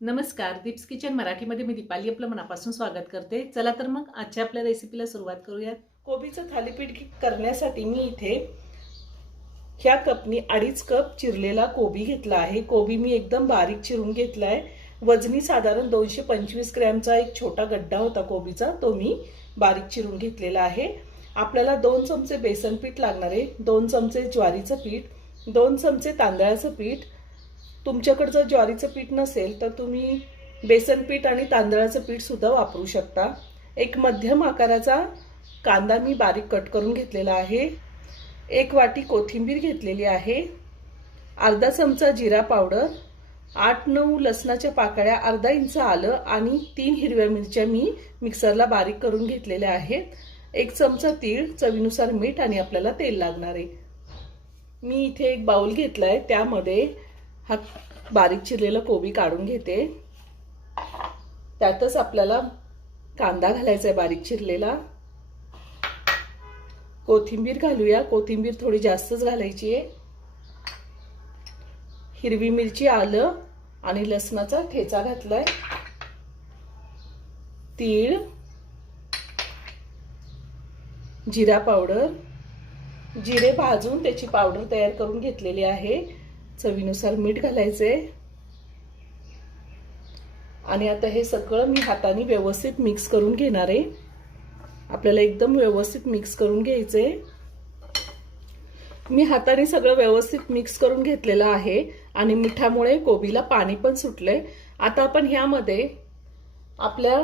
नमस्कार, दीप्स किचन मराठीमध्ये मी दीपाली आपलं मनापासून स्वागत करते। चला तर मग आजच्या आपल्या रेसिपीला सुरुवात करूयात। कोबीचं थालीपीठ करण्यासाठी मी इथे ह्या कपनी 2.5 कप चिरलेला कोबी घेतला आहे। कोबी मी एकदम बारीक चिरून घेतलाय। वजनी साधारण 225 ग्रॅमचा एक छोटा गड्डा होता कोबीचा, तो मी बारीक चिरून घेतलेला आहे। आपल्याला 2 चमचे बेसन पीठ लागणार आहे, 2 चमचे ज्वारीचं पीठ, 2 चमचे तांदळाचं पीठ। तुमच्याकडे जर ज्वारीचं पीठ नसेल तर तुम्ही बेसन पीठ आणि तांदळाचं पीठ सुद्धा वापरू शकता। एक मध्यम आकाराचा कांदा मी बारीक कट करून घेतलेला आहे। 1 वाटी कोथिंबीर घेतलेली आहे। अर्धा चमचा जिरा पावडर, 8-9 लसणाच्या पाकळ्या, अर्धा इंच आलं आणि 3 हिरव्या मिरच्या मी मिक्सरला बारीक करून घेतलेल्या आहेत। 1 चमचा तीळ, चवीनुसार मीठ आणि आपल्याला तेल लागणार आहे। मी इथे एक बाउल घेतलाय, त्यामध्ये हा बारीक चिरलेला कोबी काढून घेते। त्यातच आपल्याला कांदा घालायचा आहे बारीक चिरलेला। कोथिंबीर घालूया, कोथिंबीर थोडी जास्तच घालायची आहे। हिरवी मिरची, आलं आणि लसणाचा ठेचा घातलाय। तीळ, जिरा पावडर, जिरे भाजून त्याची पावडर तयार करून घेतलेली आहे। चवीनुसार मीठ घालायचे आणि आता हे सगळं मी हाताने व्यवस्थित मिक्स करून घेणार आहे। आपल्याला एकदम व्यवस्थित मिक्स करून घ्यायचे। मी हाताने सगळं व्यवस्थित मिक्स करून घेतलेलं आहे आणि मिठामुळे कोबीला पाणी पण सुटले। आता आपण ह्यामध्ये आपल्या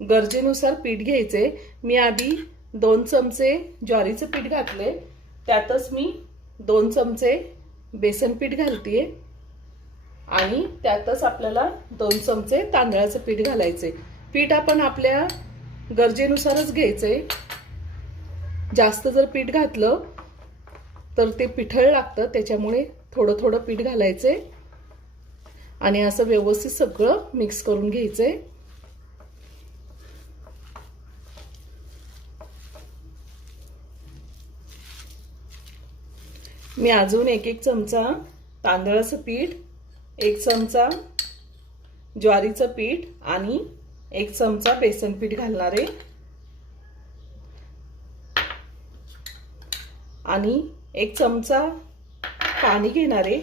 गरजेनुसार पीठ घ्यायचे। मी आधी 2 चमचे ज्वारीचं पीठ घातले, त्यातच मी 2 चमचे बेसन पीठ घालतेय आणि त्यातच आपल्याला 2 चमचे तांदळाचं पीठ घालायचे। पीठ आपण आपल्या गरजेनुसारच घ्यायचे। जास्त जर पीठ घातलं तर ते पिठळ लागतं, त्याच्यामुळे थोडं थोडं पीठ घालायचे आणि असं व्यवस्थित सगळं मिक्स करून घ्यायचे। मी अजून 1 चमचा तांदळाचं पीठ, 1 चमचा ज्वारीचं पीठ आणि 1 चमचा बेसन पीठ घालणार आहे आणि 1 चमचा पाणी घेणार आहे।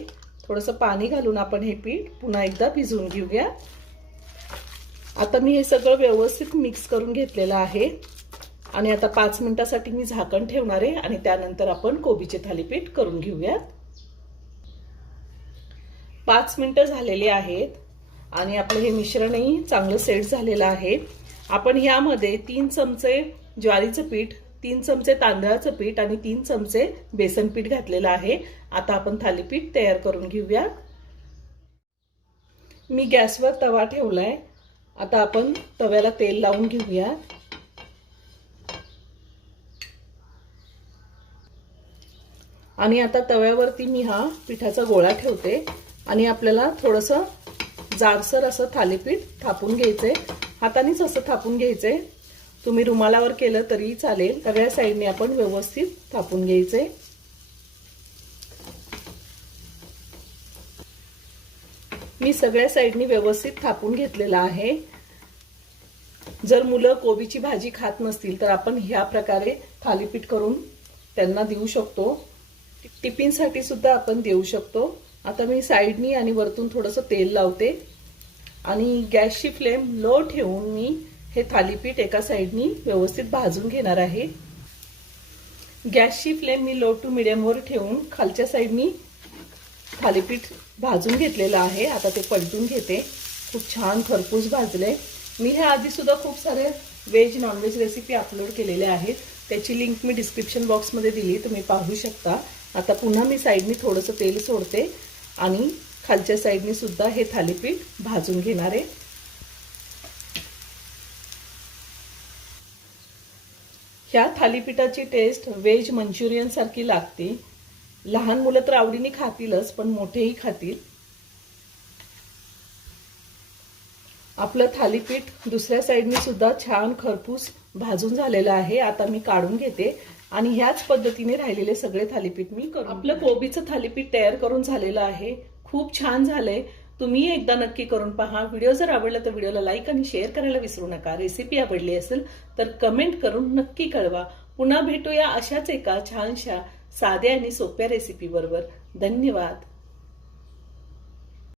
थोडंसं पाणी घालून आपण हे पीठ पुन्हा एकदा भिजवून घेऊया। आता मी हे सगळं व्यवस्थित मिक्स करून घेतलेलं आहे आणि आता 5 मिनिटांसाठी मी झाकण ठेवणार आहे आणि त्यानंतर आपण कोबीचे थालीपीठ करून घेऊया। 5 मिनिटं झालेली आहेत आणि आपलं हे मिश्रणही चांगलं सेट झालेलं आहे। आपण ह्यामध्ये 3 चमचे ज्वारीचं पीठ, 3 चमचे तांदळाचं पीठ आणि 3 चमचे बेसन पीठ घातलेलं आहे। आता आपण थालीपीठ तयार करून घेऊया। मी गॅसवर तवा ठेवलाय, आता आपण तव्याला तेल लावून घेऊया। आणि आता तव्यावरती मी हा पिठाचा गोळा ठेवते आणि आपल्याला थोडंसं जाडसर असं थालीपीठ थापून घ्यायचंय। हातानेच असं थापून घ्यायचंय, तुम्ही रुमालावर केलं तरी चालेल। सगळ्या साईडने आपण व्यवस्थित थापून घ्यायचंय। मी सगळ्या साईडने व्यवस्थित थापून घेतलेलं आहे। जर मुलं कोबीची भाजी खात नसतील तर आपण ह्या प्रकारे थालीपीठ करून त्यांना देऊ शकतो। टिफिनसाठी सुद्धा आपण देऊ शकतो। आता मी साईडनी आणि वरतून थोडंसं तेल लावते आणि गॅसची फ्लेम लो ठेवून मी हे थालीपीठ एका साईडनी व्यवस्थित भाजून घेणार आहे। गॅसची फ्लेम मी लो टू मीडियम वर ठेवून खालच्या साईडनी थालीपीठ भाजून घेतलेलं आहे। आता ते पलटून घेते। खूप छान खरपूस भाजले। मी ह्या आधी सुद्धा खूप सारे व्हेज नॉनव्हेज रेसिपी अपलोड केलेल्या आहेत, त्याची लिंक मी डिस्क्रिप्शन बॉक्समध्ये दिली, तुम्ही पाहू शकता। आता पुन्हा मी साईडनी थोडंसं तेल सोडते आणि खालच्या साईडनी सुद्धा हे थालीपीठ भाजून घेणार आहे। ह्या थालीपीठाची टेस्ट व्हेज मंचुरियन सारखी लागते। लहान मुलं तर आवडीने खातीलच, पण मोठेही खातील। आपलं थालीपीठ दुसऱ्या साईडनी सुद्धा छान खरपूस भाजून झालेलं आहे। आता मी काढून घेते आणि ह्याच पद्धतीने राहिलेले सगळे थालीपीठ मी करून आपलं कोबीचं थालीपीठ तयार करून झालेलं आहे। खूप छान झालंय। तुम्ही एकदा नक्की करून पहा. व्हिडिओ जर आवडला तर व्हिडिओला लाईक आणि शेअर करायला विसरू नका. रेसिपी आवडली असेल तर कमेंट करून नक्की कळवा. पुन्हा भेटूया अशाच एका छानशा साध्या आणि सोप्या रेसिपी बरोबर. धन्यवाद.